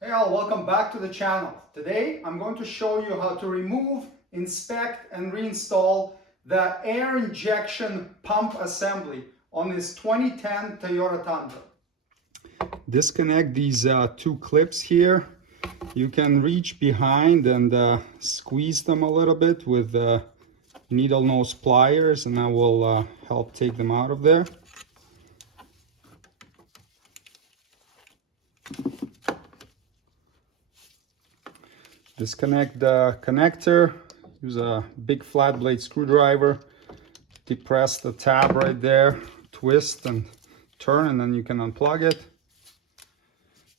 Hey all, welcome back to the channel. Today I'm going to show you how to remove, inspect and reinstall the air injection pump assembly on this 2010 Toyota Tundra. Disconnect these two clips here. You can reach behind and squeeze them a little bit with needle nose pliers, and that will help take them out of there. Disconnect the connector, use a big flat blade screwdriver, depress the tab right there, twist and turn, and then you can unplug it.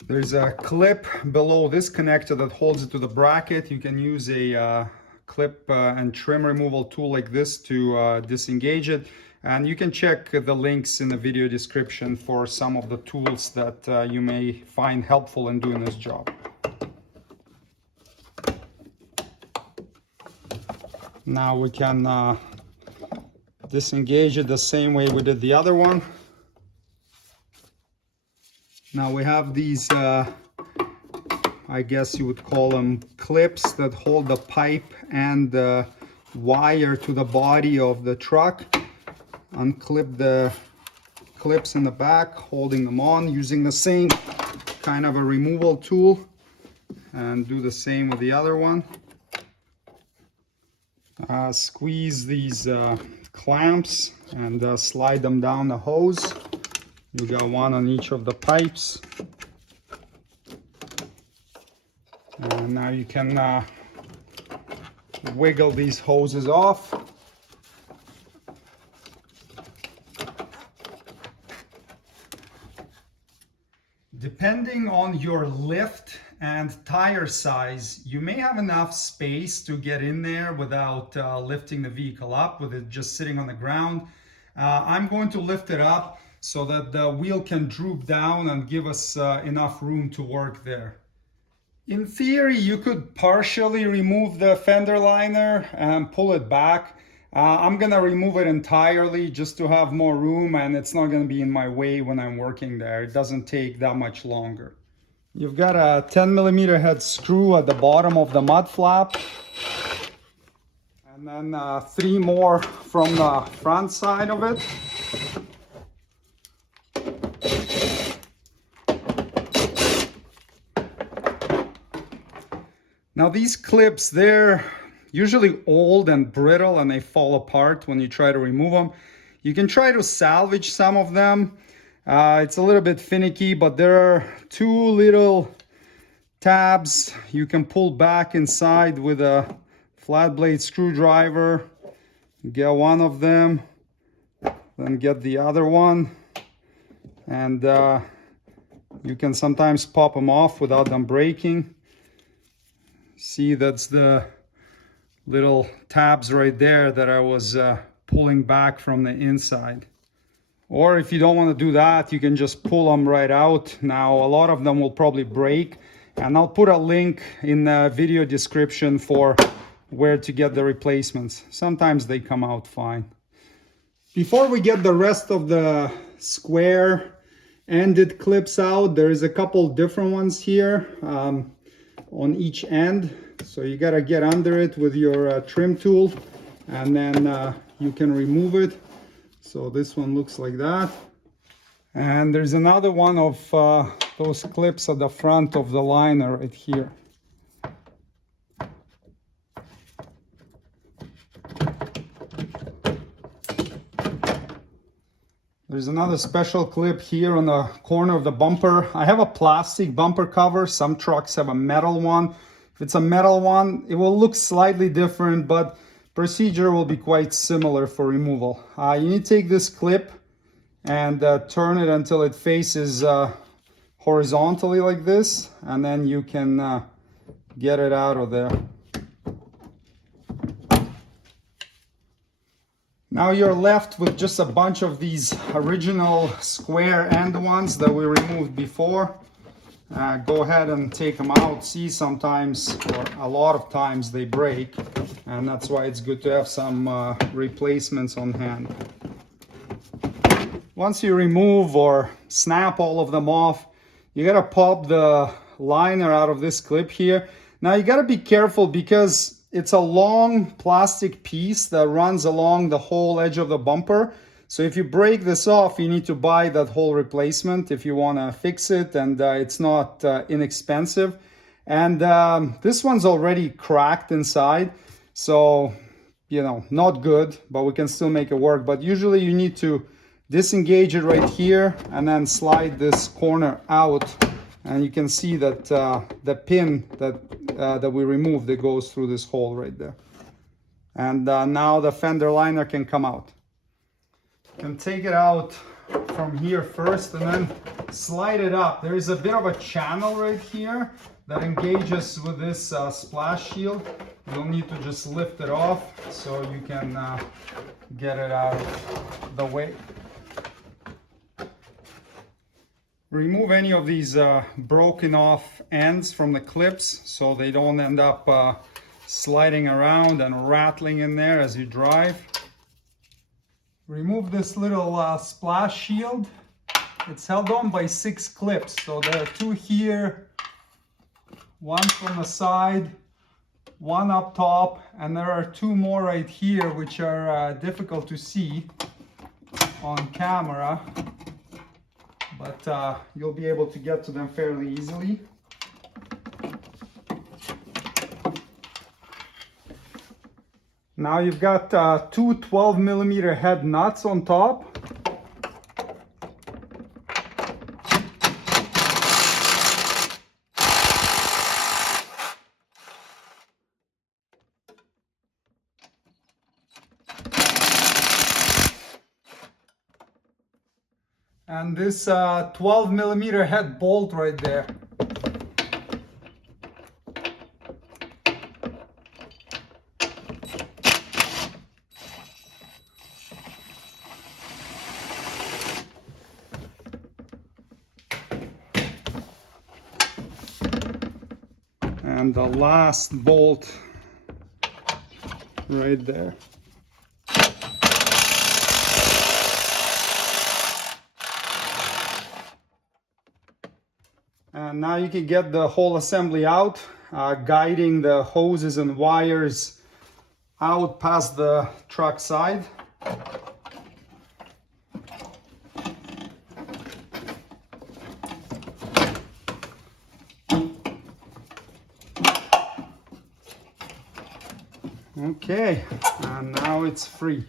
There's a clip below this connector that holds it to the bracket. You can use a clip and trim removal tool like this to disengage it. And you can check the links in the video description for some of the tools that you may find helpful in doing this job. Now we can disengage it the same way we did the other one. Now we have these, I guess you would call them clips that hold the pipe and the wire to the body of the truck. Unclip the clips in the back, holding them on, using the same kind of a removal tool, and do the same with the other one. Squeeze these clamps and slide them down the hose. You got one on each of the pipes. And now you can wiggle these hoses off. Depending on your lift and tire size, you may have enough space to get in there without lifting the vehicle up, with it just sitting on the ground. I'm going to lift it up so that the wheel can droop down and give us enough room to work there. In theory, you could partially remove the fender liner and pull it back. I'm gonna remove it entirely just to have more room, and it's not gonna be in my way when I'm working there. It doesn't take that much longer. You've got a 10mm head screw at the bottom of the mud flap, and then 3 more from the front side of it. Now these clips, they're usually old and brittle and they fall apart when you try to remove them. You can try to salvage some of them. It's a little bit finicky, but there are 2 little tabs you can pull back inside with a flat blade screwdriver. Get one of them, then get the other one, and you can sometimes pop them off without them breaking. See, that's the little tabs right there that I was pulling back from the inside. Or if you don't want to do that, you can just pull them right out. Now a lot of them will probably break, and I'll put a link in the video description for where to get the replacements. Sometimes they come out fine. Before we get the rest of the square ended clips out, there's a couple different ones here on each end. So you got to get under it with your trim tool, and then you can remove it. So this one looks like that. And there's another one of those clips at the front of the liner right here. There's another special clip here on the corner of the bumper. I have a plastic bumper cover. Some trucks have a metal one. If it's a metal one, it will look slightly different, but procedure will be quite similar for removal. You need to take this clip and turn it until it faces horizontally like this, and then you can get it out of there. Now you're left with just a bunch of these original square end ones that we removed before. Go ahead and take them out. See, sometimes, or a lot of times, they break, and that's why it's good to have some replacements on hand. Once you remove or snap all of them off, you gotta pop the liner out of this clip here. Now you gotta be careful because it's a long plastic piece that runs along the whole edge of the bumper. So if you break this off, you need to buy that whole replacement if you wanna fix it, and it's not inexpensive. And this one's already cracked inside, so you know, not good, but we can still make it work. But usually you need to disengage it right here and then slide this corner out, and you can see that the pin that we removed, that goes through this hole right there. And now the fender liner can come out. You can take it out from here first and then slide it up. There is a bit of a channel right here that engages with this splash shield. You'll need to just lift it off so you can get it out of the way. Remove any of these broken off ends from the clips so they don't end up sliding around and rattling in there as you drive. Remove this little splash shield. It's held on by 6 clips, so there are 2 here, 1 from the side, 1 up top, and there are 2 more right here which are difficult to see on camera, but you'll be able to get to them fairly easily. Now you've got 2 12mm head nuts on top. And this 12mm head bolt right there. And the last bolt right there. And now you can get the whole assembly out, guiding the hoses and wires out past the truck side. Okay, and now it's free.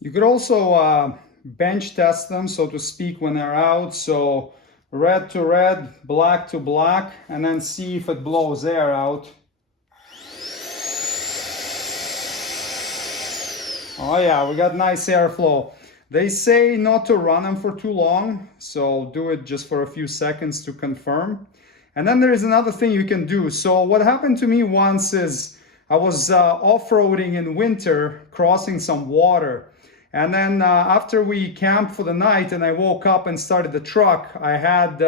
You could also bench test them, so to speak, when they're out. So red to red, black to black, and then see if it blows air out. Oh yeah, we got nice airflow. They say not to run them for too long, so do it just for a few seconds to confirm. And then there is another thing you can do. So what happened to me once is I was off-roading in winter, crossing some water. And then after we camped for the night and I woke up and started the truck, I had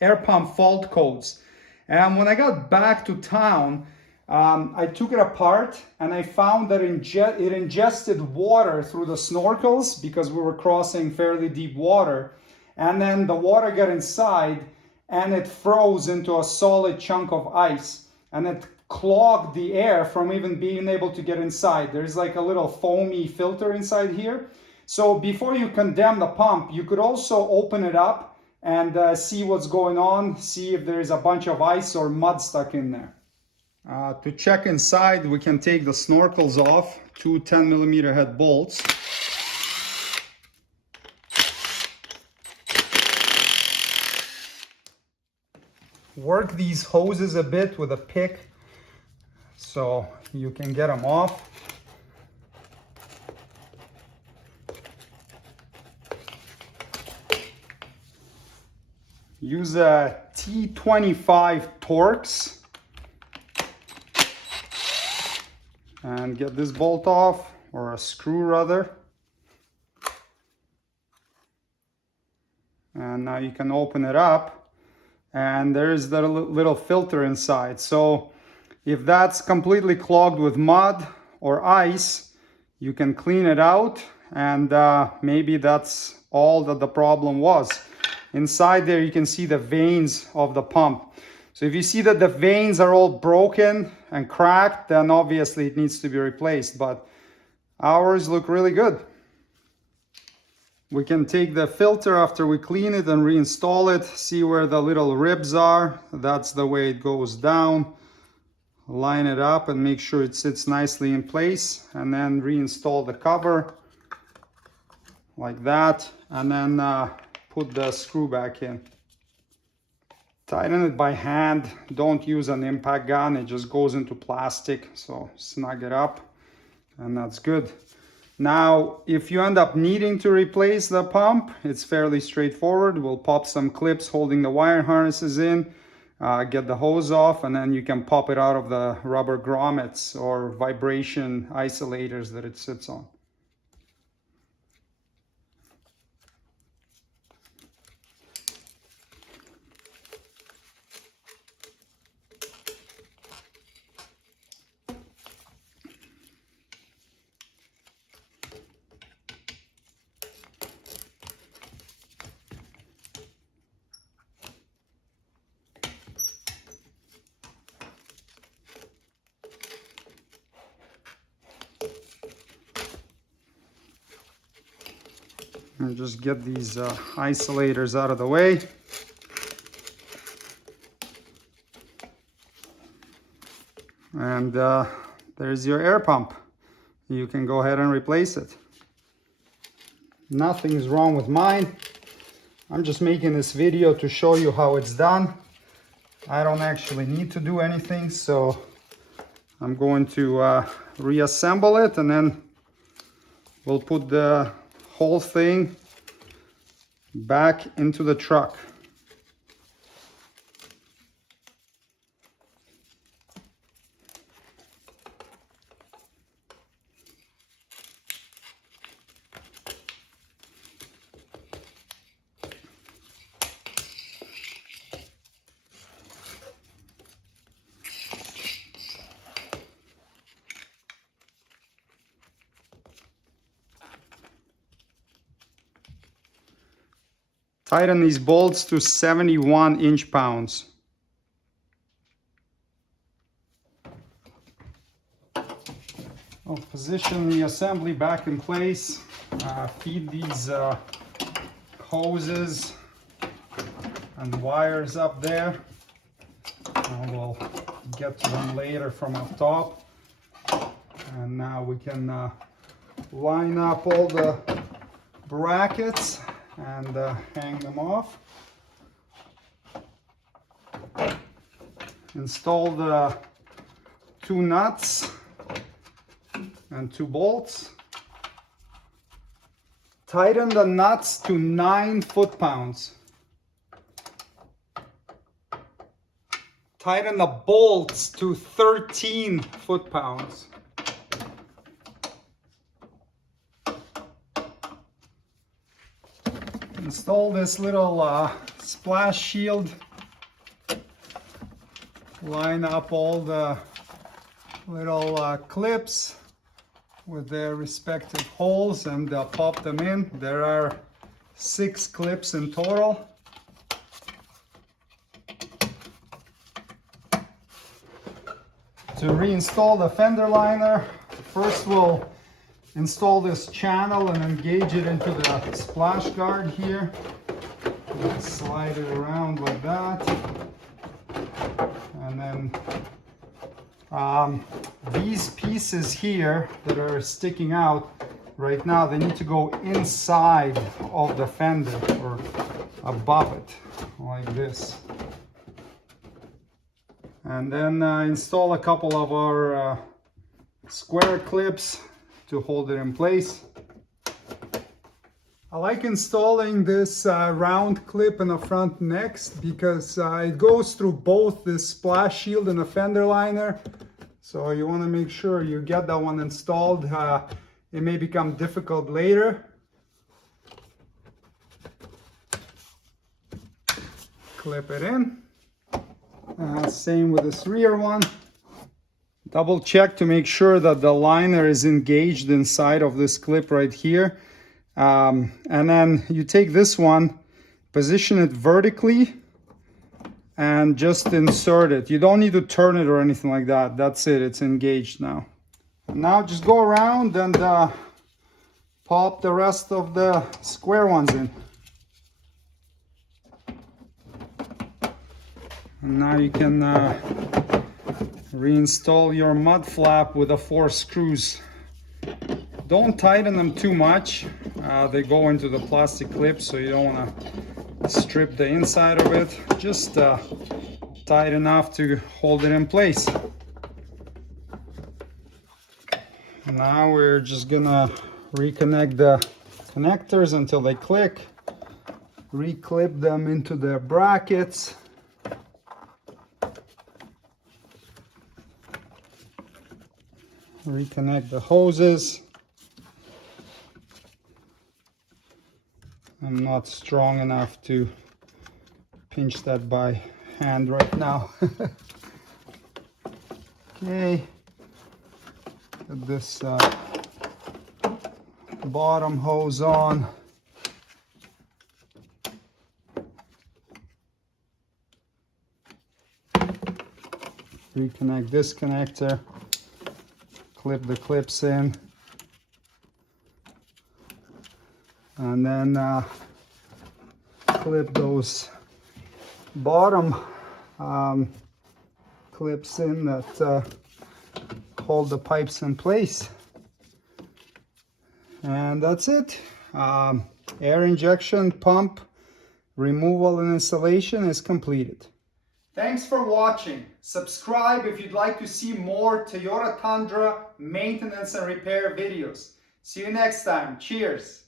air pump fault codes. And when I got back to town, I took it apart and I found that it ingested water through the snorkels because we were crossing fairly deep water. And then the water got inside and it froze into a solid chunk of ice, and it clogged the air from even being able to get inside. There's like a little foamy filter inside here. So before you condemn the pump, you could also open it up and see what's going on, see if there is a bunch of ice or mud stuck in there. To check inside, we can take the snorkels off, 2 10mm head bolts. Work these hoses a bit with a pick so you can get them off. Use a T25 Torx and get this bolt off, or a screw rather. And now you can open it up. And there's the little filter inside. So if that's completely clogged with mud or ice, you can clean it out and maybe that's all that the problem was. Inside there you can see the vanes of the pump. So if you see that the vanes are all broken and cracked, then obviously it needs to be replaced, but ours look really good. We can take the filter after we clean it and reinstall it. See where the little ribs are? That's the way it goes down. Line it up and make sure it sits nicely in place, and then reinstall the cover like that, and then put the screw back in. Tighten it by hand. Don't use an impact gun. It just goes into plastic, so snug it up, and that's good. Now, if you end up needing to replace the pump, it's fairly straightforward. We'll pop some clips holding the wire harnesses in, get the hose off, and then you can pop it out of the rubber grommets or vibration isolators that it sits on. And just get these isolators out of the way. And there's your air pump. You can go ahead and replace it. Nothing's wrong with mine. I'm just making this video to show you how it's done. I don't actually need to do anything, so I'm going to reassemble it, and then we'll put the whole thing back into the truck. Tighten these bolts to 71 inch-pounds. I'll position the assembly back in place. Feed these hoses and wires up there. We'll get to them later from up top. And now we can line up all the brackets and hang them off. Install the 2 nuts and 2 bolts. Tighten the nuts to 9 foot-pounds. Tighten the bolts to 13 foot-pounds. Install this little splash shield. Line up all the little clips with their respective holes and pop them in. There are 6 clips in total. To reinstall the fender liner, first we'll install this channel and engage it into the splash guard here. We'll slide it around like that. And then these pieces here that are sticking out right now, they need to go inside of the fender or above it, like this. And then install a couple of our square clips to hold it in place. I like installing this round clip in the front next because it goes through both the splash shield and the fender liner. So you want to make sure you get that one installed. It may become difficult later. Clip it in. Same with this rear one. Double check to make sure that the liner is engaged inside of this clip right here. And then you take this one, position it vertically, and just insert it. You don't need to turn it or anything like that. That's it, it's engaged now. Now just go around and pop the rest of the square ones in. And now you can reinstall your mud flap with the 4 screws. Don't tighten them too much. They go into the plastic clip, so you don't want to strip the inside of it. Just tight enough to hold it in place. Now we're just gonna reconnect the connectors until they click. Reclip them into their brackets. Reconnect the hoses. I'm not strong enough to pinch that by hand right now. Okay, put this bottom hose on. Reconnect this connector. Clip the clips in. And then clip those bottom clips in that hold the pipes in place. And that's it. Air injection pump removal and installation is completed. Thanks for watching. Subscribe if you'd like to see more Toyota Tundra maintenance and repair videos. See you next time. Cheers.